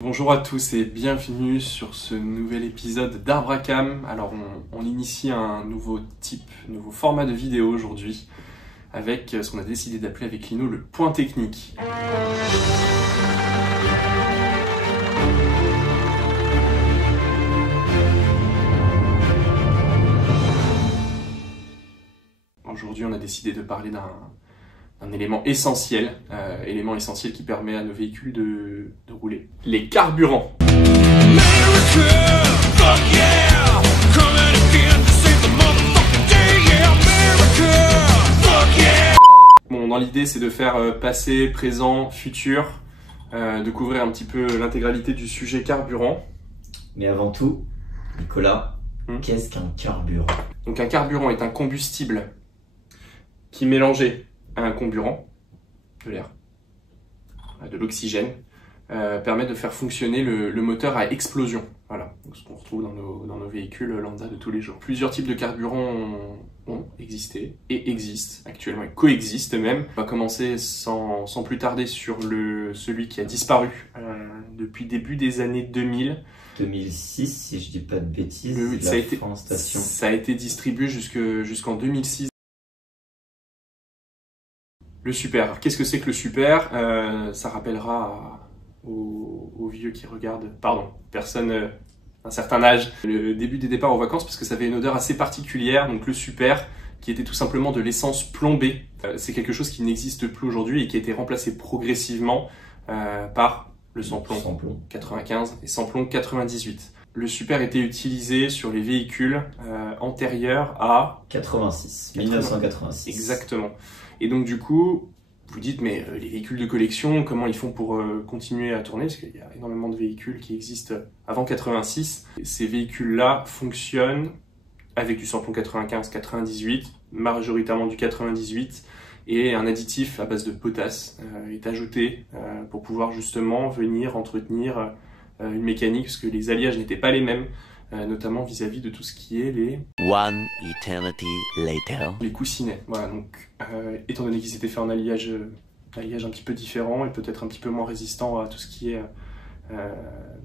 Bonjour à tous et bienvenue sur ce nouvel épisode d'Arbre à Cam. Alors on initie un nouveau format de vidéo aujourd'hui avec ce qu'on a décidé d'appeler avec Lino le point technique. Aujourd'hui on a décidé de parler d'un élément essentiel qui permet à nos véhicules de rouler. Les carburants. Bon, dans l'idée c'est de faire passé, présent, futur, de couvrir un petit peu l'intégralité du sujet carburant. Mais avant tout, Nicolas, qu'est-ce qu'un carburant? Donc un carburant est un combustible qui mélangé à un comburant, de l'air, de l'oxygène, permet de faire fonctionner le moteur à explosion. Voilà, donc ce qu'on retrouve dans nos véhicules lambda de tous les jours. Plusieurs types de carburants ont existé et existent actuellement, et coexistent même. On va commencer sans plus tarder sur celui qui a disparu depuis début des années 2000. 2006, si je dis pas de bêtises, ça a été distribué jusqu'en 2006. Le super. Qu'est-ce que c'est que le super? Ça rappellera aux vieux qui regardent, personne d'un certain âge, le début des départs aux vacances parce que ça avait une odeur assez particulière. Donc le super, qui était tout simplement de l'essence plombée. C'est quelque chose qui n'existe plus aujourd'hui et qui a été remplacé progressivement par le sans-plomb 95 et sans-plomb 98. Le super était utilisé sur les véhicules antérieurs à 1986. Exactement. Et donc du coup, vous dites, mais les véhicules de collection, comment ils font pour continuer à tourner? Parce qu'il y a énormément de véhicules qui existent avant 86. Et ces véhicules-là fonctionnent avec du samplon 95-98, majoritairement du 98, et un additif à base de potasse est ajouté pour pouvoir justement venir entretenir une mécanique, parce que les alliages n'étaient pas les mêmes. Notamment vis-à-vis de tout ce qui est les coussinets. Voilà, donc étant donné qu'ils étaient faits en alliage un petit peu différent et peut-être un petit peu moins résistant à tout ce qui est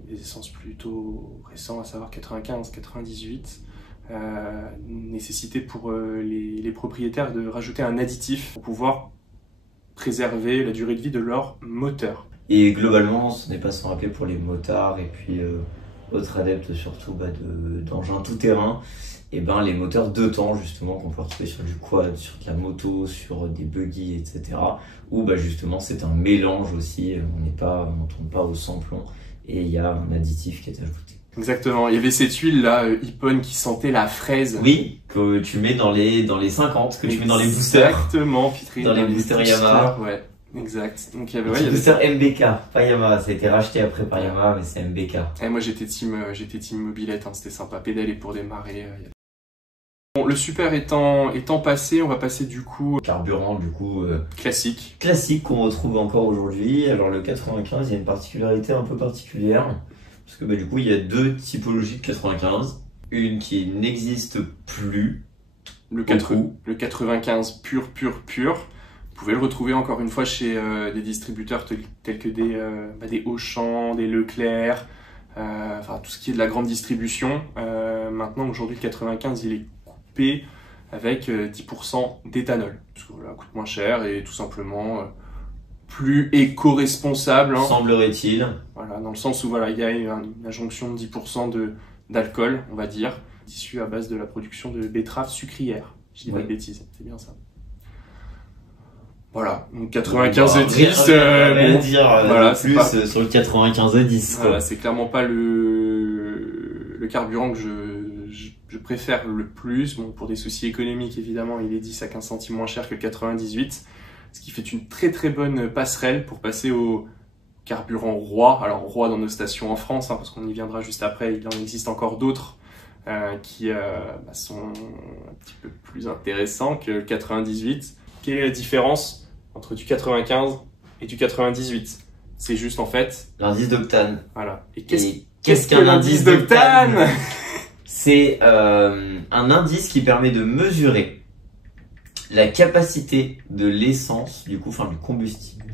des essences plutôt récents, à savoir 95, 98, nécessité pour les propriétaires de rajouter un additif pour pouvoir préserver la durée de vie de leur moteur. Et globalement, ce n'est pas sans rappeler pour les motards et puis autres adeptes surtout d'engins tout-terrain, et les moteurs 2 temps justement qu'on peut retrouver sur du quad, sur de la moto, sur des buggy, etc. Où justement c'est un mélange aussi, on tourne pas au sans-plomb et il y a un additif qui est ajouté. Exactement, il y avait cette huile là, Ippon, qui sentait la fraise. Oui, que tu mets dans les 50, que tu mets dans les boosters. Exactement, dans les boosters Yamaha. Ouais. Exact. Donc il y avait booster MBK, pas Yamaha. Ça a été racheté après par Yamaha, mais c'est MBK. Et moi j'étais team mobilette, c'était sympa, pédaler pour démarrer. Bon, le super étant passé, on va passer du coup carburant classique. Classique qu'on retrouve encore aujourd'hui. Alors le 95, il y a une particularité un peu particulière parce que du coup il y a 2 typologies de 95. Une qui n'existe plus. Le 95 pur. Vous pouvez le retrouver encore une fois chez des distributeurs tels que des Auchan, des Leclerc, enfin tout ce qui est de la grande distribution. Maintenant, aujourd'hui, le 95, il est coupé avec 10% d'éthanol. Parce que voilà, coûte moins cher et tout simplement plus éco-responsable. Semblerait-il. Voilà, dans le sens où voilà, il y a une injonction de 10% d'alcool, on va dire, issu à base de la production de betteraves sucrières. Je dis pas de bêtises, c'est bien ça. Voilà, donc 95 et 10, voilà, plus pas... sur le 95 et 10. Voilà, c'est clairement pas le carburant que je préfère le plus. Bon, pour des soucis économiques, évidemment, il est 10 à 15 centimes moins cher que le 98, ce qui fait une très bonne passerelle pour passer au carburant roi. Alors roi dans nos stations en France, parce qu'on y viendra juste après, il en existe encore d'autres qui sont un petit peu plus intéressants que le 98. Quelle est la différence entre du 95 et du 98? C'est juste en fait l'indice d'octane. Voilà. Et qu'est-ce qu'un indice d'octane? C'est un indice qui permet de mesurer la capacité de l'essence, du combustible,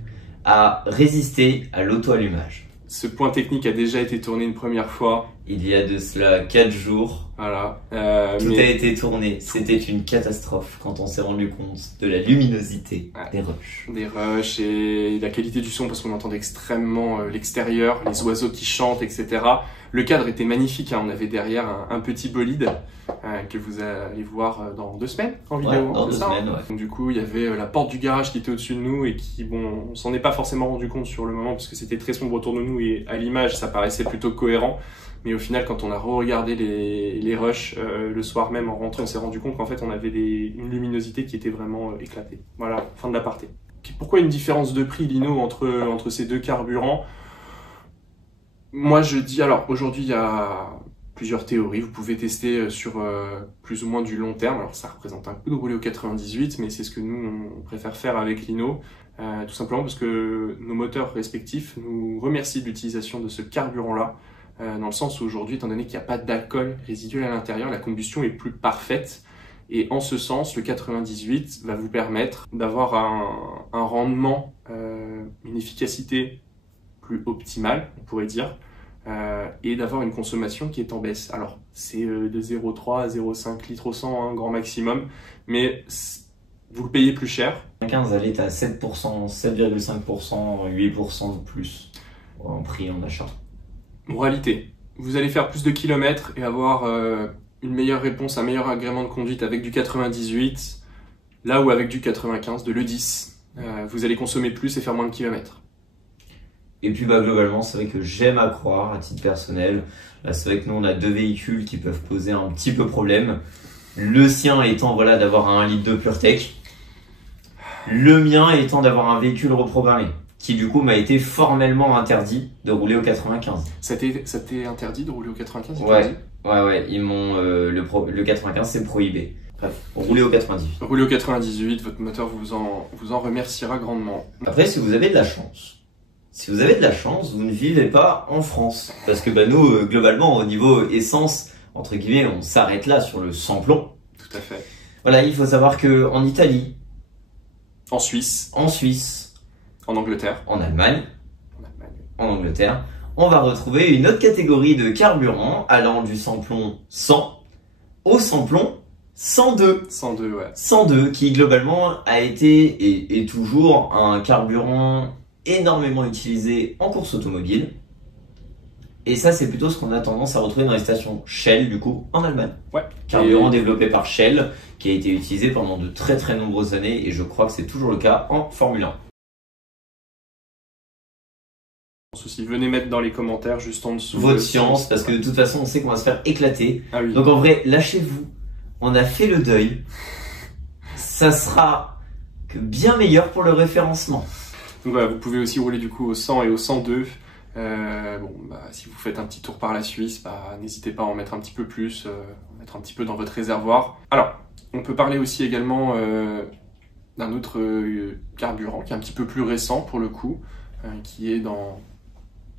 à résister à l'auto-allumage. Ce point technique a déjà été tourné une première fois. Il y a de cela 4 jours. Voilà. Tout a été tourné. C'était une catastrophe quand on s'est rendu compte de la luminosité des rushs. Des rushs et la qualité du son parce qu'on entendait extrêmement l'extérieur, les oiseaux qui chantent, etc. Le cadre était magnifique. Hein. On avait derrière un petit bolide que vous allez voir dans 2 semaines en vidéo. Ouais, dans 2 semaines, ouais. Donc, du coup, il y avait la porte du garage qui était au-dessus de nous et qui, bon, on s'en est pas forcément rendu compte sur le moment parce que c'était très sombre autour de nous et à l'image, ça paraissait plutôt cohérent. Mais au final, quand on a re-regardé les rushs le soir même en rentrant, on s'est rendu compte qu'en fait, on avait une luminosité qui était vraiment éclatée. Voilà, fin de l'aparté. Pourquoi une différence de prix, Lino, entre ces 2 carburants? Moi, je dis, alors, aujourd'hui, il y a plusieurs théories. Vous pouvez tester sur plus ou moins du long terme. Alors, ça représente un peu de rouler au 98, mais c'est ce que nous, on préfère faire avec Lino. Tout simplement parce que nos moteurs respectifs nous remercient de l'utilisation de ce carburant-là. Dans le sens où aujourd'hui, étant donné qu'il n'y a pas d'alcool résiduel à l'intérieur, la combustion est plus parfaite. Et en ce sens, le 98 va vous permettre d'avoir un rendement, une efficacité plus optimale, on pourrait dire, et d'avoir une consommation qui est en baisse. Alors, c'est de 0,3 à 0,5 litres au 100, hein, grand maximum, mais vous le payez plus cher. 15, elle est à 7%, 7,5%, 8% de plus en prix en achat. Moralité, vous allez faire plus de kilomètres et avoir une meilleure réponse, un meilleur agrément de conduite avec du 98, là où avec du 95, de l'E10, vous allez consommer plus et faire moins de kilomètres. Et puis globalement, c'est vrai que j'aime à croire, à titre personnel, c'est vrai que nous on a 2 véhicules qui peuvent poser un petit peu problème. Le sien étant voilà d'avoir un 1 litre de PureTech, le mien étant d'avoir un véhicule reprogrammé, qui du coup m'a été formellement interdit de rouler au 95. Ça t'est interdit de rouler au 95? Ouais, ils m'ont le 95 c'est prohibé. Bref, rouler au 98. Rouler au 98, votre moteur vous en remerciera grandement. Après, si vous avez de la chance, vous ne vivez pas en France. Parce que nous, globalement, au niveau essence, entre guillemets, on s'arrête là sur le sans-plomb. Tout à fait. Voilà, il faut savoir qu'en Italie, en Suisse, en Angleterre, en Allemagne, en Angleterre, on va retrouver une autre catégorie de carburant allant du sans-plomb 100 au sans-plomb 102. 102, ouais. 102, qui globalement a été et est toujours un carburant énormément utilisé en course automobile. Et ça, c'est plutôt ce qu'on a tendance à retrouver dans les stations Shell, du coup, en Allemagne. Ouais. Carburant développé par Shell, qui a été utilisé pendant de très très nombreuses années, et je crois que c'est toujours le cas en Formule 1. Aussi, venez mettre dans les commentaires juste en dessous votre science, parce que de toute façon, on sait qu'on va se faire éclater. Ah oui. Donc en vrai, lâchez-vous. On a fait le deuil. Ça sera que bien meilleur pour le référencement. Donc voilà, vous pouvez aussi rouler du coup au 100 et au 102. Si vous faites un petit tour par la Suisse, n'hésitez pas à en mettre un petit peu plus, mettre un petit peu dans votre réservoir. Alors, on peut parler aussi également d'un autre carburant qui est un petit peu plus récent pour le coup, qui est dans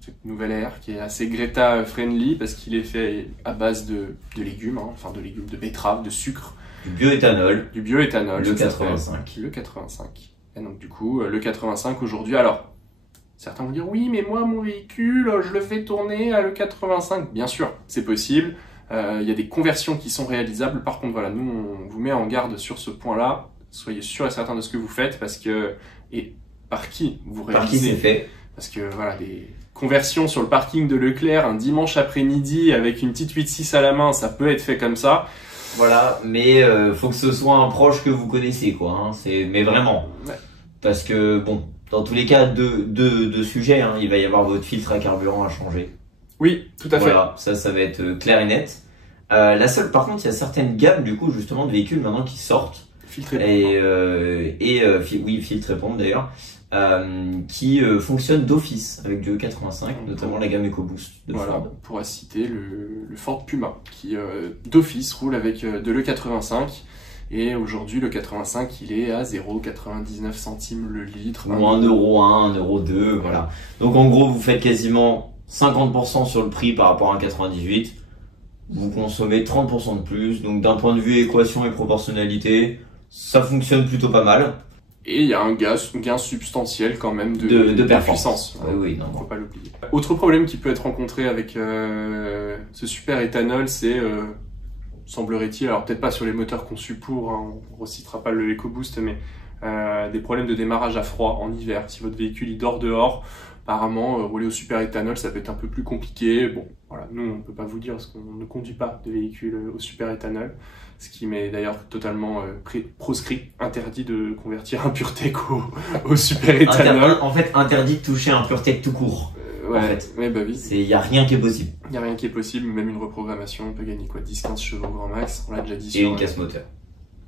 cette nouvelle ère, qui est assez Greta friendly parce qu'il est fait à base de légumes, hein, enfin de légumes, de betteraves, de sucre. Du bioéthanol. Du bioéthanol. Le 85. Le 85. Et donc du coup, le 85 aujourd'hui, alors, certains vont dire, oui, mais moi, mon véhicule, je le fais tourner à le 85. Bien sûr, c'est possible. Il y a des conversions qui sont réalisables. Par contre, voilà, nous, on vous met en garde sur ce point-là. Soyez sûr et certain de ce que vous faites parce que... Et par qui vous réalisez? Par qui c'est fait? Parce que voilà, des conversions sur le parking de Leclerc un dimanche après-midi avec une petite 8.6 à la main, ça peut être fait comme ça. Voilà, mais faut que ce soit un proche que vous connaissez, quoi. Hein. Mais vraiment. Ouais. Parce que, bon, dans tous les cas, deux sujets, hein, il va y avoir votre filtre à carburant à changer. Oui, tout à fait. Voilà, ça va être clair et net. La seule, par contre, il y a certaines gammes, du coup, justement, de véhicules maintenant qui sortent. Filtre et pompe. Oui, filtre et pompe d'ailleurs. Qui fonctionne d'office avec du E85, notamment la gamme EcoBoost de Ford. On pourra citer le Ford Puma qui d'office roule avec de l'E85 et aujourd'hui le 85 il est à 0,99 centimes le litre. Ou 1,01 €, 1,02 €, voilà. Donc en gros vous faites quasiment 50% sur le prix par rapport à un 98, vous consommez 30% de plus, donc d'un point de vue équation et proportionnalité, ça fonctionne plutôt pas mal. Et il y a un gain substantiel quand même de puissance. Oui, non. Faut pas l'oublier. Autre problème qui peut être rencontré avec ce super éthanol, c'est semblerait-il, alors peut-être pas sur les moteurs conçus pour, hein, on ne recitera pas le EcoBoost, mais des problèmes de démarrage à froid en hiver. Si votre véhicule il dort dehors, apparemment rouler au super éthanol ça peut être un peu plus compliqué. Bon, voilà, nous on ne peut pas vous dire parce qu'on ne conduit pas de véhicule au super éthanol, ce qui m'est d'ailleurs totalement proscrit, interdit de convertir un PureTech au super éthanol. En fait, interdit de toucher un PureTech tout court. Ouais, en fait. Ouais, bah oui. Il n'y a rien qui est possible. Il n'y a rien qui est possible, même une reprogrammation, on peut gagner quoi, 10-15 chevaux grand max, on l'a déjà dit. Et une casse moteur.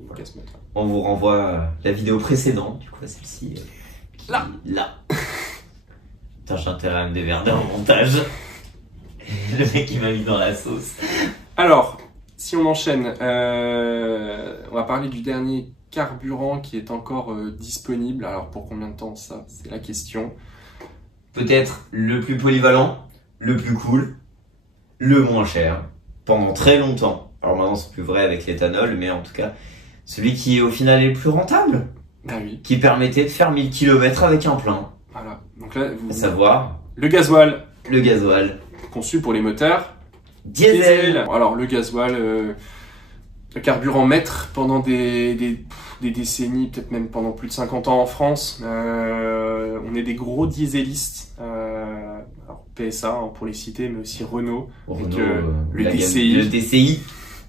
Une casse moteur. On vous renvoie à la vidéo précédente, du coup celle-ci. Là. Putain, j'ai intérêt à me démerder en montage. Le mec il m'a mis dans la sauce. Alors, si on enchaîne, on va parler du dernier carburant qui est encore disponible. Alors pour combien de temps ça, c'est la question. Peut-être le plus polyvalent, le plus cool, le moins cher, pendant très longtemps. Alors maintenant c'est plus vrai avec l'éthanol, mais en tout cas, celui qui au final est le plus rentable. Ah oui. Qui permettait de faire 1000 km avec un plein. Voilà. Donc là, à savoir le gasoil. Le gasoil. Conçu pour les moteurs diesel. Alors le gasoil, le carburant maître pendant des décennies, peut-être même pendant plus de 50 ans en France. On est des gros dieselistes. Alors PSA hein, pour les citer, mais aussi Renault. Renault le DCI. Le DCI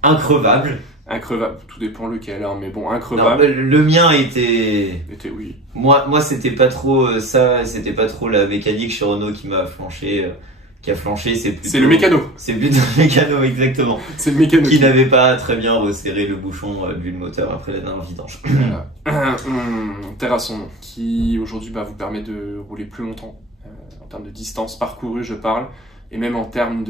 increvable. Increvable, tout dépend lequel, hein, mais bon, increvable. Non, le mien était oui. Moi c'était pas trop ça, c'était pas trop la mécanique chez Renault qui m'a flanché. Qui a flanché, c'est le mécano. C'est plutôt le mécano, exactement. C'est le mécano. Qui n'avait pas très bien resserré le bouchon d'huile moteur après la dernière vidange. Terre à son nom, qui aujourd'hui vous permet de rouler plus longtemps, en termes de distance parcourue, je parle, et même en termes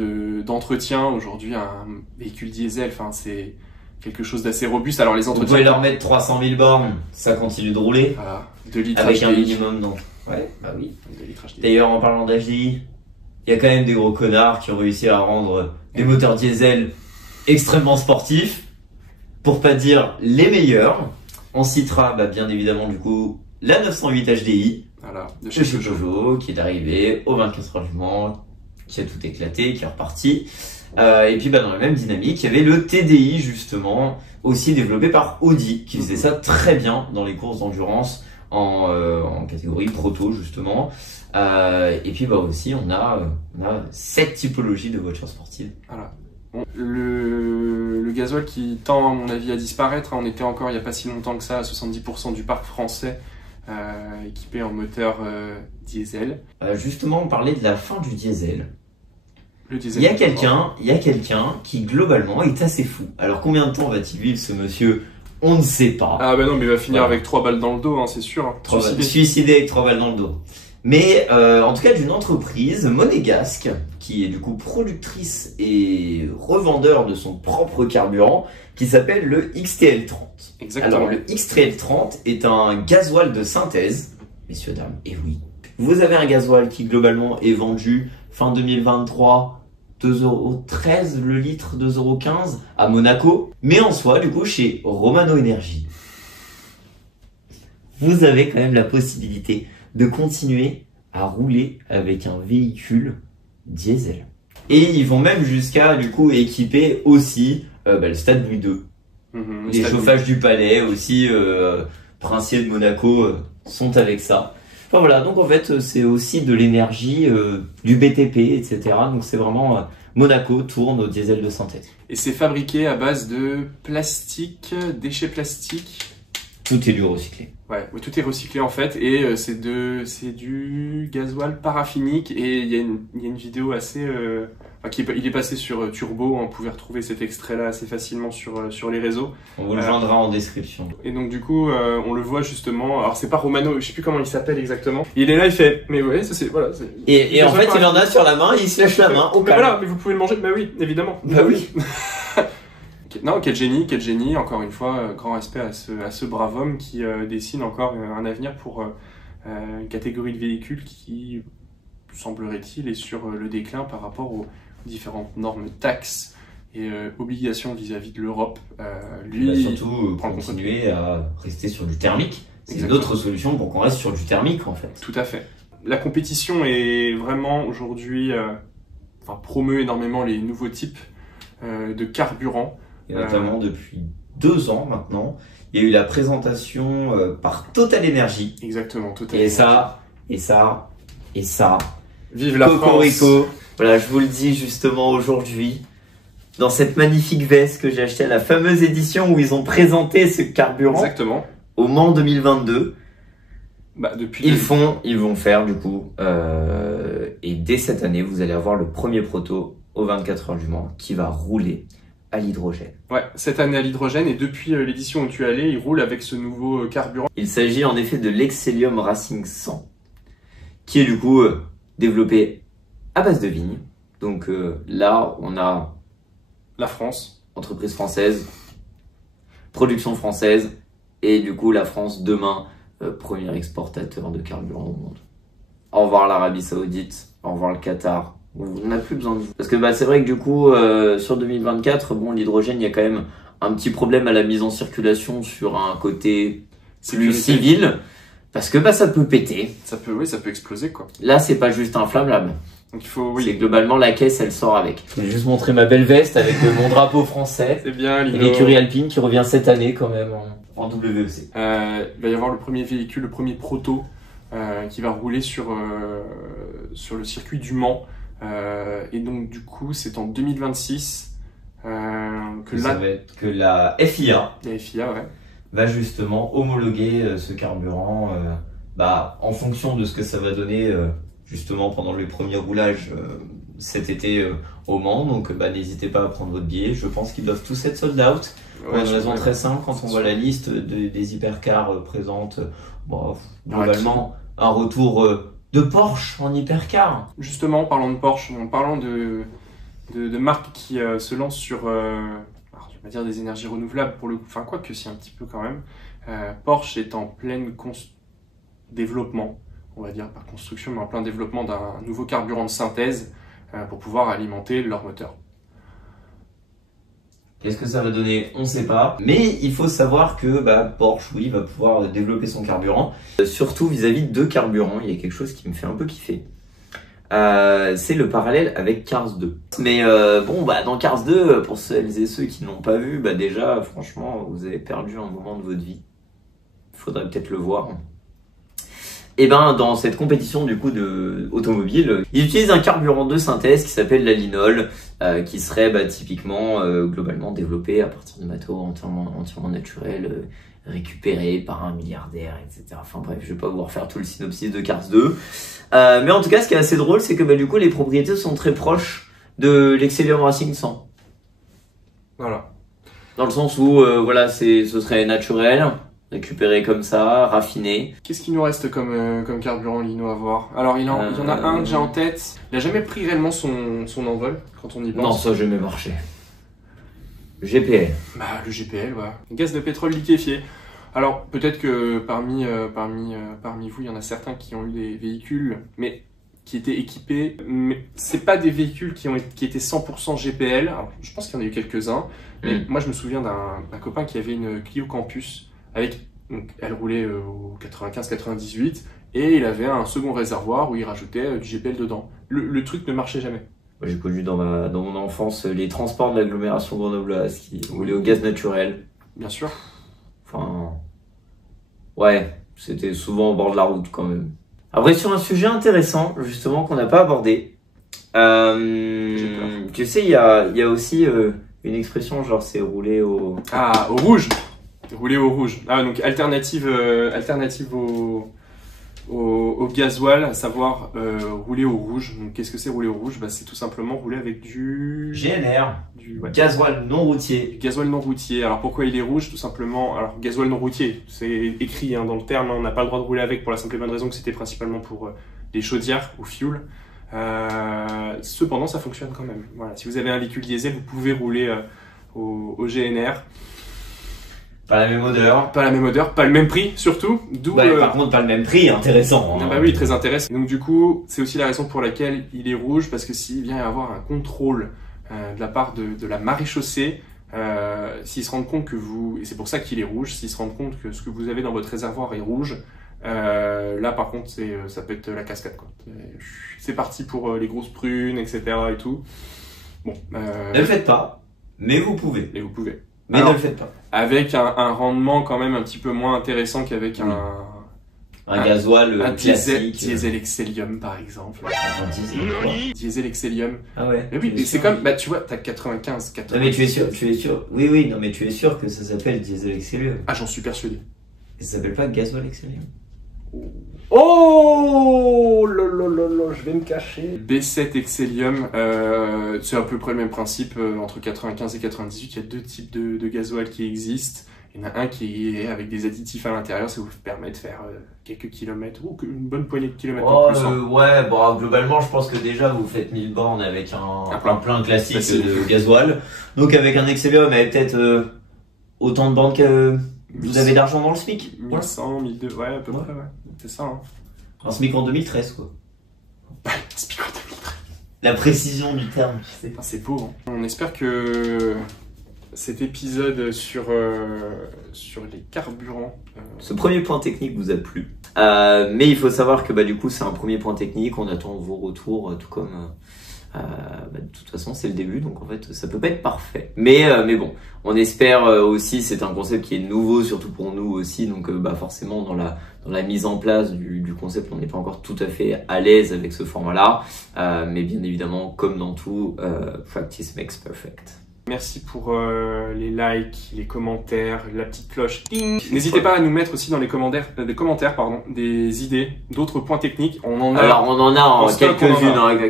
d'entretien. Aujourd'hui, un véhicule diesel, c'est quelque chose d'assez robuste. Alors les entretiens. Vous pouvez leur mettre 300 000 bornes, ça continue de rouler. Voilà, 2 litres avec HDI. un minimum, donc. Ouais, bah oui. 2 litres HDI. D'ailleurs, en parlant d'HDI, il y a quand même des gros connards qui ont réussi à rendre des moteurs diesel extrêmement sportifs, pour pas dire les meilleurs. On citera bien évidemment du coup la 908 HDI voilà, de chez Peugeot qui est arrivé au 24 heures du Mans, qui a tout éclaté, qui est reparti. Et puis dans la même dynamique, il y avait le TDI justement, aussi développé par Audi, qui faisait ça très bien dans les courses d'endurance en catégorie proto justement. Et puis aussi on a cette typologie de voitures sportives. Voilà. Bon, le gasoil qui tend à mon avis à disparaître, on était encore il n'y a pas si longtemps que ça à 70% du parc français équipé en moteur diesel. Justement on parlait de la fin du diesel. Le diesel. Il y a quelqu'un qui globalement est assez fou. Alors combien de temps va-t-il vivre ce monsieur? On ne sait pas. Ah non, mais il va finir avec 3 balles dans le dos, hein, c'est sûr. Suicidé avec 3 balles dans le dos. Mais en tout cas d'une entreprise monégasque qui est du coup productrice et revendeur de son propre carburant qui s'appelle le XTL30. Exactement. Alors le XTL30 est un gasoil de synthèse, messieurs dames, et oui. Vous avez un gasoil qui globalement est vendu fin 2023 2,13 € le litre, 2,15 € à Monaco, mais en soi du coup chez Romano Energy, vous avez quand même la possibilité de continuer à rouler avec un véhicule diesel. Et ils vont même jusqu'à du coup équiper aussi le Stade Louis II. Les chauffages du Palais aussi, Princier de Monaco sont avec ça. Enfin voilà, donc en fait c'est aussi de l'énergie, du BTP, etc. Donc c'est vraiment Monaco tourne au diesel de synthèse. Et c'est fabriqué à base de plastique, déchets plastiques. Tout est du recyclé. Ouais, tout est recyclé en fait, et c'est du gasoil paraffinique, et il y a une vidéo assez... il est passé sur Turbo, on pouvait retrouver cet extrait-là assez facilement sur les réseaux. On vous le joindra en description. Et donc du coup, on le voit justement, alors c'est pas Romano, je sais plus comment il s'appelle exactement. Il est là, il fait, mais ouais, ça c'est... Voilà, et en fait, il en a sur la main, il se lèche la main au calme. Voilà, mais vous pouvez le manger, bah oui, évidemment. Bah oui. Non, quel génie, encore une fois, grand respect à ce brave homme qui dessine encore un avenir pour une catégorie de véhicules qui, semblerait-il, est sur le déclin par rapport aux différentes normes, taxes et obligations vis-à-vis de l'Europe. Lui, surtout continuer à rester sur du thermique, C'est une autre solution pour qu'on reste sur du thermique en fait. Tout à fait. La compétition est vraiment aujourd'hui, promeut énormément les nouveaux types de carburant. Et notamment depuis 2 ans maintenant, il y a eu la présentation par Total Energy. Exactement, Total Et Energy. Et ça. Vive la Cocorico. France. Voilà, je vous le dis justement aujourd'hui, dans cette magnifique veste que j'ai achetée à la fameuse édition où ils ont présenté ce carburant. Exactement. Au Mans 2022. Ils vont faire du coup, et dès cette année, vous allez avoir le premier proto aux 24 heures du Mans qui va rouler à l'hydrogène. Ouais, cette année à l'hydrogène, et depuis l'édition où tu es allé, il roule avec ce nouveau carburant. Il s'agit en effet de l'Excellium Racing 100, qui est du coup développé à base de vigne. Donc là, on a la France, entreprise française, production française, et du coup la France demain, premier exportateur de carburant au monde. Au revoir l'Arabie Saoudite, au revoir le Qatar. On n'a plus besoin de vous. Parce que c'est vrai que du coup, sur 2024, l'hydrogène, il y a quand même un petit problème à la mise en circulation sur un côté plus civil. Parce que ça peut péter. Ça peut exploser quoi. Là, c'est pas juste inflammable. Donc il faut, c'est globalement la caisse, elle sort avec. Je vais juste montrer ma belle veste avec mon drapeau français. C'est bien, et l'écurie alpine qui revient cette année quand même en WEC. Il va y avoir le premier véhicule, le premier proto qui va rouler sur le circuit du Mans. Et donc du coup, c'est en 2026 que la FIA, va justement homologuer ce carburant en fonction de ce que ça va donner justement pendant le premier roulage cet été au Mans. Donc n'hésitez pas à prendre votre billet. Je pense qu'ils doivent tous être sold out. Pour une raison très simple, quand on voit la liste des hypercars présentes, globalement un retour de Porsche en hypercar. Justement, en parlant de Porsche, en parlant de marques qui se lancent sur je vais dire des énergies renouvelables pour le coup, quoique si un petit peu quand même, Porsche est en plein développement, on va dire pas construction, mais en plein développement d'un nouveau carburant de synthèse pour pouvoir alimenter leur moteur. Qu'est-ce que ça va donner? On ne sait pas. Mais il faut savoir que Porsche, oui, va pouvoir développer son carburant. Surtout vis-à-vis de carburant, il y a quelque chose qui me fait un peu kiffer. C'est le parallèle avec Cars 2. Mais dans Cars 2, pour celles et ceux qui n'ont pas vu, déjà, franchement, vous avez perdu un moment de votre vie. Il faudrait peut-être le voir. Et dans cette compétition du coup de automobile, ils utilisent un carburant de synthèse qui s'appelle la linol, qui serait typiquement globalement développé à partir de matériaux entièrement naturels, récupérés par un milliardaire, etc. Enfin bref, je vais pas vous refaire tout le synopsis de Cars 2. Mais en tout cas, ce qui est assez drôle, c'est que du coup les propriétés sont très proches de l'Excellium Racing 100. Voilà. Dans le sens où ce serait naturel, récupéré comme ça, raffiné. Qu'est-ce qu'il nous reste comme carburant Lino à voir? Alors il y en a un que j'ai en tête. Il n'a jamais pris réellement son envol quand on y pense. Non, ça n'a jamais marché. GPL. Le GPL, voilà. Gaz de pétrole liquéfié. Alors peut-être que parmi vous, il y en a certains qui ont eu des véhicules, mais qui étaient équipés. Mais c'est pas des véhicules qui étaient 100% GPL. Alors, je pense qu'il y en a eu quelques-uns. Mais moi, je me souviens d'un copain qui avait une Clio Campus. Elle roulait au 95-98 et il avait un second réservoir où il rajoutait du GPL dedans. Le truc ne marchait jamais. Moi, j'ai connu dans mon enfance les transports de l'agglomération grenobloise qui roulaient au gaz naturel. Bien sûr. C'était souvent au bord de la route quand même. Après, sur un sujet intéressant, justement, qu'on n'a pas abordé, tu sais, il y a aussi une expression, genre c'est rouler au... au rouge. Rouler au rouge. Donc alternative au gasoil, à savoir rouler au rouge. Donc qu'est-ce que c'est rouler au rouge? C'est tout simplement rouler avec du GNR, gasoil non routier. Du gasoil non routier. Alors pourquoi il est rouge? Tout simplement, alors gasoil non routier, c'est écrit dans le terme, on n'a pas le droit de rouler avec pour la simple et bonne raison que c'était principalement pour des chaudières au fioul. Cependant, ça fonctionne quand même. Voilà, si vous avez un véhicule diesel, vous pouvez rouler au GNR. Pas la même odeur. Pas la même odeur, pas le même prix surtout. Par contre, pas le même prix, intéressant. Oui, très intéressant. Donc du coup, c'est aussi la raison pour laquelle il est rouge, parce que s'il vient y avoir un contrôle de la part de la maréchaussée, s'ils se rendent compte que vous, et c'est pour ça qu'il est rouge, s'ils se rendent compte que ce que vous avez dans votre réservoir est rouge, là par contre ça peut être la cascade quoi. C'est parti pour les grosses prunes, etc. et tout. Bon, Ne le faites pas, mais vous pouvez. et vous pouvez. Mais Alors, ne le faites pas. avec un rendement quand même un petit peu moins intéressant qu'avec Un gasoil un classique. diesel Excellium par exemple. Un diesel, quoi. Diesel Excellium. Ah ouais. Mais oui, tu es mais c'est sûr comme, bah tu vois, t'as 95, Non mais tu es sûr. Oui, non mais tu es sûr que ça s'appelle diesel Excellium. Ah, j'en suis persuadé. Et ça s'appelle pas gasoil Excellium. Oh là, je vais me cacher. B7 Excellium, c'est à peu près le même principe. Entre 95 et 98, il y a deux types de gasoil qui existent. Il y en a un qui est avec des additifs à l'intérieur, ça vous permet de faire quelques kilomètres, ou une bonne poignée de kilomètres en plus. Ouais, bon, globalement, je pense que déjà vous faites 1000 bornes avec un plein classique Facile. de gasoil. Donc avec un Excellium, avec peut-être autant de bornes que vous avez d'argent dans le SMIC. 1100, 1200, ouais, à peu près, ouais. C'est ça, hein. Un SMIC en 2013, quoi. C'est piquant 2013. La précision du terme, tu sais. C'est beau, hein. On espère que cet épisode sur les carburants... Ce premier point technique vous a plu. Mais il faut savoir que du coup c'est un premier point technique, on attend vos retours, tout comme de toute façon c'est le début, donc en fait ça peut pas être parfait. Mais bon, on espère aussi, c'est un concept qui est nouveau, surtout pour nous aussi, donc forcément dans la mise en place du concept, on n'est pas encore tout à fait à l'aise avec ce format-là, mais bien évidemment, comme dans tout, practice makes perfect. Merci pour les likes, les commentaires, la petite cloche. N'hésitez pas à nous mettre aussi dans les commentaires, des idées, d'autres points techniques. On en a. Alors on en a stock,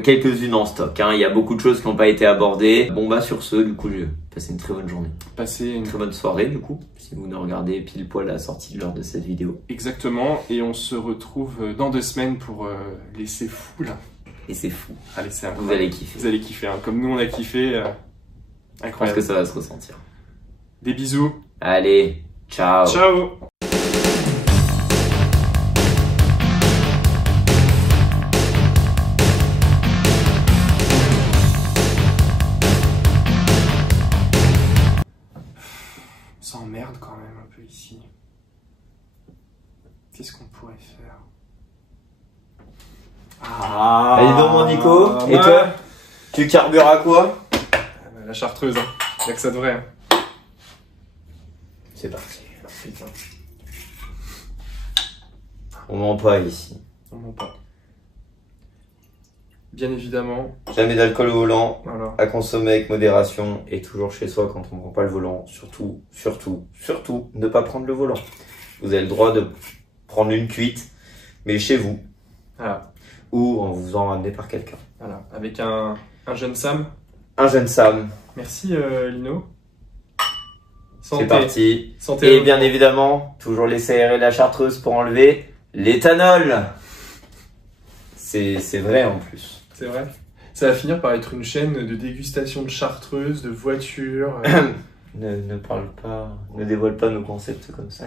quelques-unes en stock. Il y a beaucoup de choses qui n'ont pas été abordées. Bon sur ce, du coup, je vais passer une très bonne journée. Passez une Très bonne soirée du coup, si vous nous regardez pile poil à la sortie lors de cette vidéo. Exactement. Et on se retrouve dans 2 semaines pour les C'est fou là. Et c'est fou. Allez, c'est Vous allez kiffer. Vous allez kiffer, hein. Comme nous on a kiffé. Je pense Incroyable. que ça va se ressentir. Des bisous. Allez, ciao. Ciao. On s'emmerde quand même un peu ici. Qu'est-ce qu'on pourrait faire? Allez donc mon Nico. Et toi, tu carbures à quoi? La chartreuse, hein. Y'a que ça devrait. Hein. C'est parti. Putain. On ment pas ici. On ment pas. Bien évidemment. Jamais d'alcool au volant. Voilà. À consommer avec modération et toujours chez soi quand on ne prend pas le volant. Surtout, ne pas prendre le volant. Vous avez le droit de prendre une cuite, mais chez vous. Voilà. Ou en vous en ramener par quelqu'un. Voilà. Avec un jeune Sam. Un jeune Sam. Merci Lino. Santé. C'est parti. Santé. Et bien évidemment, toujours laisser aérer la chartreuse pour enlever l'éthanol. C'est vrai en plus. C'est vrai. Ça va finir par être une chaîne de dégustation de chartreuse, de voitures. Ne parle pas, ne dévoile pas nos concepts comme ça.